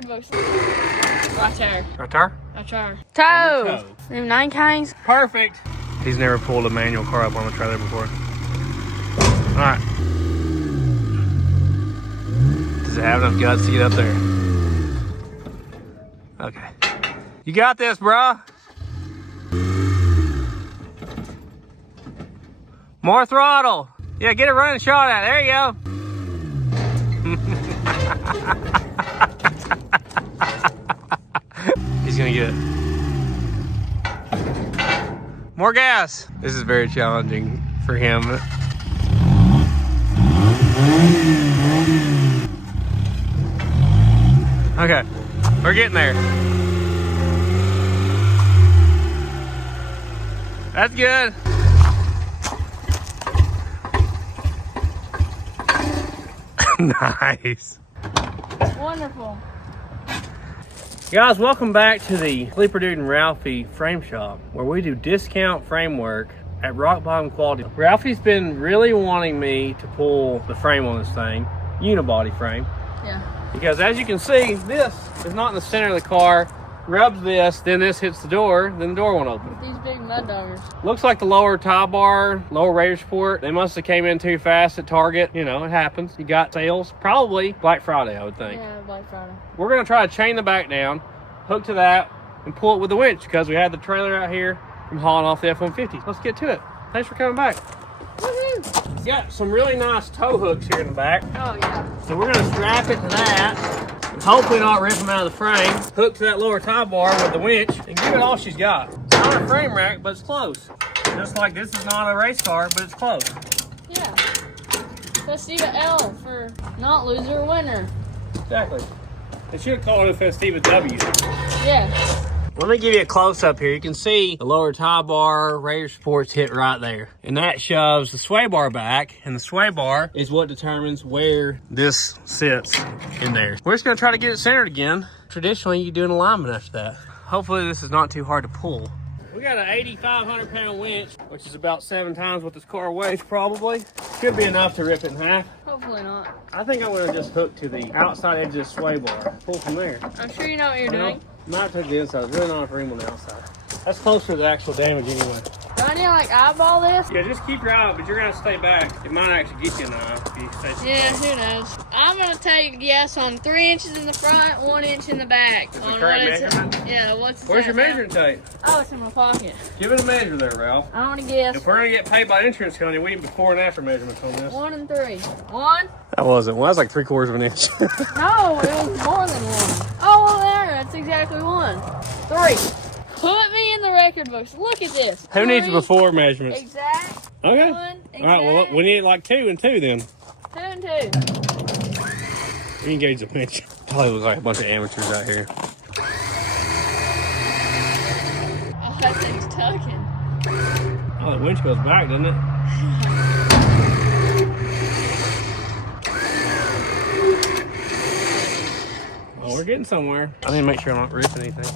record books. Right there. Right there? Right there. Toe. Them 9 kinds. Perfect. He's never pulled a manual car up on the trailer before. All right. Does it have enough guts to get up there? Okay. You got this, bro. More throttle. Yeah, get a running shot at it. There you go. He's gonna get it. More gas. This is very challenging for him. Okay, we're getting there. That's good. Nice. Wonderful. Guys, welcome back to the Sleeper Dude and Ralphie frame shop, where we do discount framework at rock bottom quality. Ralphie's been really wanting me to pull the frame on this thing, unibody frame. Yeah. Because as you can see, this is not in the center of the car. Rubs this, then this hits the door, then the door won't open. These big mud doggers. Looks like the lower tie bar, lower radiator support, they must have came in too fast at Target. You know, it happens. You got sales, probably Black Friday, I would think. Yeah, Black Friday. We're gonna try to chain the back down, hook to that, and pull it with the winch because we had the trailer out here from hauling off the F-150. Let's get to it. Thanks for coming back. Woohoo! Got some really nice tow hooks here in the back. Oh, yeah. So we're gonna strap it to that. Hopefully not rip them out of the frame. Hook to that lower tie bar with the winch and give it all she's got. It's not a frame rack, but it's close. Just like this is not a race car, but it's close. Yeah. Festiva L for not loser or winner. Exactly. They should have called it a Festiva W. Yeah. Let me give you a close up here. You can see the lower tie bar, radiator support's hit right there. And that shoves the sway bar back, and the sway bar is what determines where this sits in there. We're just gonna try to get it centered again. Traditionally, you do an alignment after that. Hopefully this is not too hard to pull. We got an 8,500 pound winch, which is about 7 times what this car weighs probably. Should be enough to rip it in half. Hopefully not. I think I'm gonna just hook to the outside edge of the sway bar. Pull from there. I'm sure you know what you're doing. Might take the inside. There's really not enough room on the outside. That's closer to the actual damage anyway. Do I need to like eyeball this? Yeah, just keep your eye out, but you're gonna stay back. It might actually get you in the eye if you stay too Yeah, close. who knows? I'm gonna take a guess on 3 inches in the front, 1 inch in the back. That's a On correct what it's- measurement? Yeah, what's Where's your that? measuring tape? Oh, it's in my pocket. Give it a measure there, Ralph. I'm gonna guess If we're gonna get paid by the insurance company, we need before and after measurements on this. 1 and 3. 1? That wasn't. Well, that's like 3/4 of an inch. No, it was more than 1. Oh, well, there. That's exactly 1. 3. Put me in the record books. Look at this. Who needs 3 before measurements? Exact. Okay. 1 exact. All right. Well, we need like 2 and 2 then. 2 and 2. We can gauge the pinch. Probably look like a bunch of amateurs out here. Oh, that thing's tucking. Oh, the winch goes back, doesn't it? Oh, we're getting somewhere. I need to make sure I'm not ripping anything.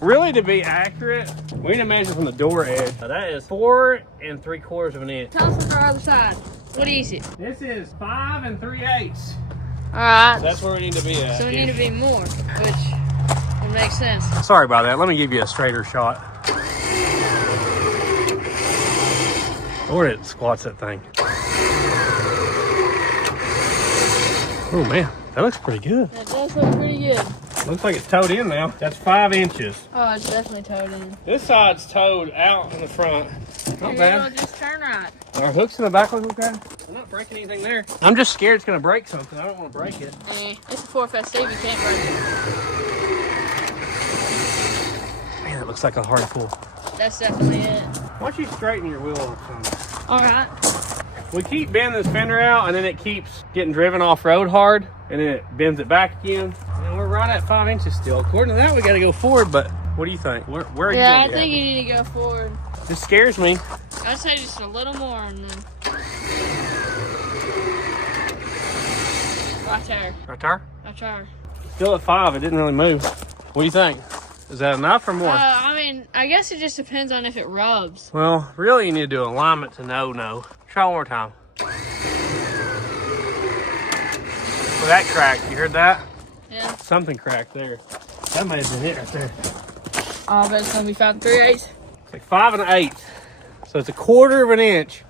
Really, to be accurate, we need to measure from the door edge. Now, that is 4 3/4 of an inch. Tell us on the other side. What is it? This is 5 3/8. Alright. That's where we need to be at. So we need to be more, which would make sense. Sorry about that. Let me give you a straighter shot. Or it squats that thing. Oh man, that looks pretty good. That does look pretty good. Looks like it's towed in now. That's 5 inches. Oh, it's definitely towed in. This side's towed out in the front. Not Here bad. you go, just turn right. Our hooks in the back look okay. I'm not breaking anything there. I'm just scared it's gonna break something. I don't want to break it. It's a Ford Festiva, you can't break it. Man, it looks like a hard pull. That's definitely it. Why don't you straighten your wheel up some? Alright. We keep bending this fender out, and then it keeps getting driven off-road hard, and then it bends it back again. And we're right at 5 inches still. According to that, we got to go forward, but what do you think? Where are you Yeah, gonna I be think at? you need to go forward. This scares me. I'd say just a little more and then... Right there. Right there? Right there. Still at 5. It didn't really move. What do you think? Is that enough or more? I mean, I guess it just depends on if it rubs. Well, really, you need to do alignment to no. Try one more time. So that cracked. You heard that? Yeah. Something cracked there. That might have been it right there. Oh, I bet it's gonna be 5 3/8. It's like 5 1/8. So it's a 1/4 of an inch.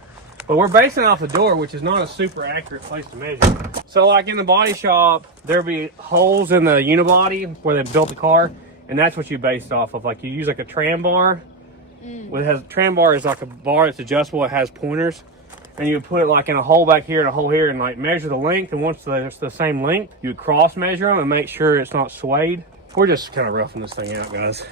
But we're basing it off the door, which is not a super accurate place to measure. So like in the body shop, there'll be holes in the unibody where they built the car, and that's what you based off of. Like you use like a tram bar. Tram bar is like a bar that's adjustable. It has pointers, and you would put it like in a hole back here and a hole here, and like measure the length. And once it's the same length, you would cross measure them and make sure it's not swayed. We're just kind of roughing this thing out, guys.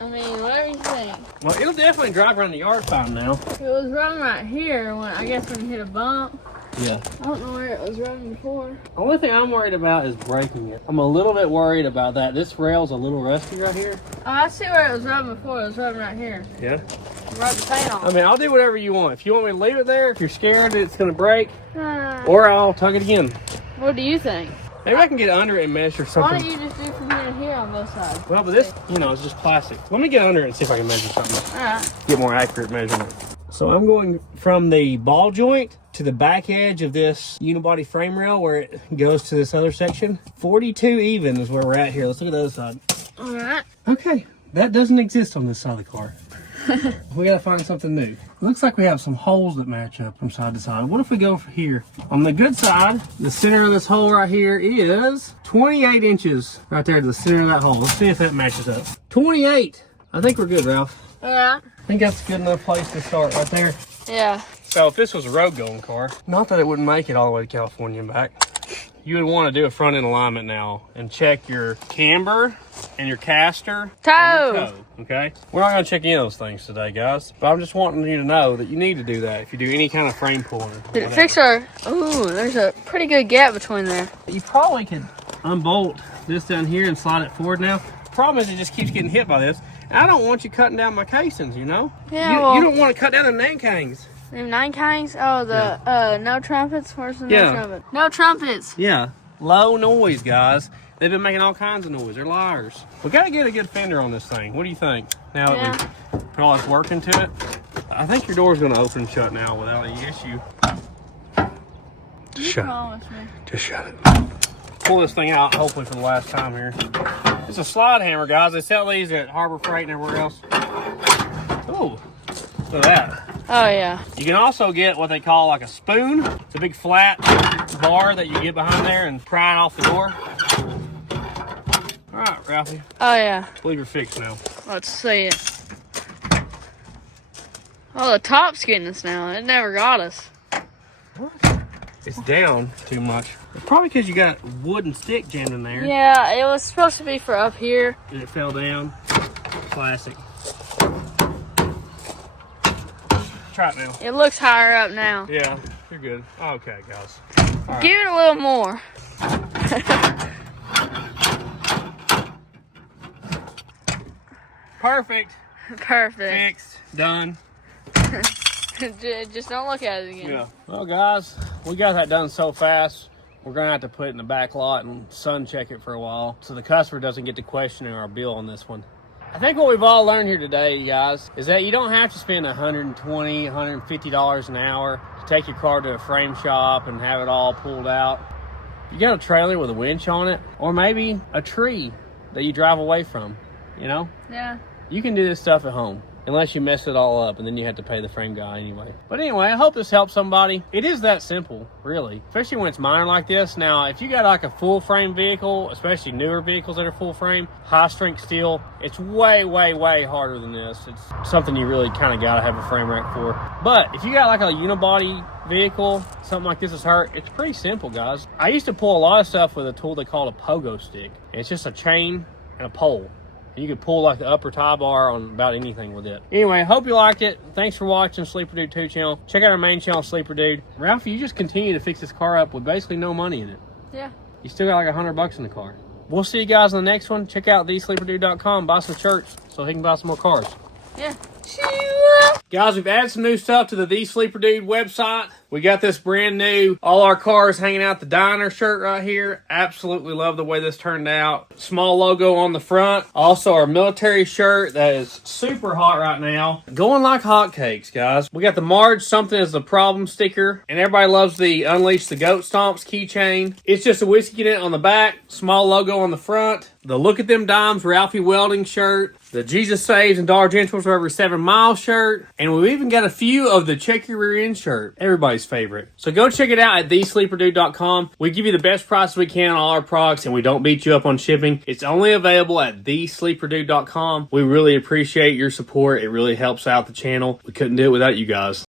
I mean, whatever you think. Well, it'll definitely drive around the yard fine now. It was running right here when I guess when you hit a bump. Yeah. I don't know where it was running before. The only thing I'm worried about is breaking it. I'm a little bit worried about that. This rail's a little rusty right here. Oh, I see where it was running before. It was running right here. Yeah. Rub the paint on. I mean, I'll do whatever you want. If you want me to leave it there, if you're scared that it's going to break, or I'll tug it again. What do you think? Maybe I can get under it and measure something. Why don't you just do from here to here on both sides? Well, but this, you know, it's just plastic. Let me get under it and see if I can measure something. All right. Get more accurate measurement. So I'm going from the ball joint to the back edge of this unibody frame rail where it goes to this other section. 42 even is where we're at here. Let's look at the other side. All right. Okay, that doesn't exist on this side of the car. We gotta find something new. Looks like we have some holes that match up from side to side. What if we go for here? On the good side, the center of this hole right here is 28 inches right there to the center of that hole. Let's see if that matches up. 28. I think we're good, Ralph. All right. I think that's a good enough place to start right there. Yeah. So if this was a road going car, not that it wouldn't make it all the way to California and back, you would want to do a front end alignment now and check your camber and your caster and your toe, okay? We're not going to check any of those things today, guys, but I'm just wanting you to know that you need to do that if you do any kind of frame pulling. Did it fix our... Ooh, there's a pretty good gap between there. You probably could unbolt this down here and slide it forward now. The problem is it just keeps getting hit by this. And I don't want you cutting down my casings, you know? Yeah, you don't want to cut down the name cangs. Them 9 kangs? Oh, the no trumpets? Where's the no trumpet? No trumpets. Yeah, low noise, guys. They've been making all kinds of noise. They're liars. We got to get a good fender on this thing. What do you think? Now that we put all this work into it, I think your door's going to open and shut now without any issue. You promised me. Just shut it. Pull this thing out, hopefully for the last time here. It's a slide hammer, guys. They sell these at Harbor Freight and everywhere else. Oh, look at that. Oh, yeah. You can also get what they call like a spoon. It's a big flat bar that you get behind there and pry it off the door. All right, Ralphie. Oh, yeah. I believe you're fixed now. Let's see it. Oh, the top's getting us now. It never got us. What? It's down too much. It's probably because you got wood and stick jammed in there. Yeah, it was supposed to be for up here. And it fell down. Classic. Try it now. It looks higher up now. Yeah, you're good. Okay, guys. All right. Give it a little more. Perfect. Perfect. Fixed. Done. Just don't look at it again. Yeah. Well, guys, we got that done so fast. We're going to have to put it in the back lot and sun check it for a while so the customer doesn't get to questioning our bill on this one. I think what we've all learned here today, guys, is that you don't have to spend $120, $150 an hour to take your car to a frame shop and have it all pulled out. You got a trailer with a winch on it, or maybe a tree that you drive away from, you know? Yeah. You can do this stuff at home. Unless you mess it all up, and then you have to pay the frame guy anyway. But anyway, I hope this helps somebody. It is that simple, really. Especially when it's minor like this. Now, if you got like a full frame vehicle, especially newer vehicles that are full frame, high strength steel, it's way, way, way harder than this. It's something you really kind of got to have a frame rack for. But if you got like a unibody vehicle, something like this is hurt, it's pretty simple, guys. I used to pull a lot of stuff with a tool they call a pogo stick. And it's just a chain and a pole. You could pull like the upper tie bar on about anything with it. Anyway, hope you liked it. Thanks for watching Sleeper Dude 2 channel. Check out our main channel, Sleeper Dude. Ralphie, you just continue to fix this car up with basically no money in it. Yeah. You still got like $100 in the car. We'll see you guys in the next one. Check out thesleeperdude.com. Buy some shirts so he can buy some more cars. Yeah. Guys, we've added some new stuff to the Sleeper Dude website. We got this brand new All Our Cars Hanging Out the Diner shirt right here. Absolutely love the way this turned out. Small logo on the front. Also our military shirt that is super hot right now. Going like hotcakes, guys. We got the Marge Something as the Problem sticker. And everybody loves the Unleash the Goat Stomps keychain. It's just a whiskey in it on the back. Small logo on the front. The Look at Them Dimes Ralphie Welding shirt. The Jesus Saves and Dollar Generals for every 7 miles shirt. And we've even got a few of the Check Your Rear End shirt. Everybody's favorite. So go check it out at thesleeperdude.com. We give you the best price we can on all our products and we don't beat you up on shipping. It's only available at thesleeperdude.com. We really appreciate your support. It really helps out the channel. We couldn't do it without you guys.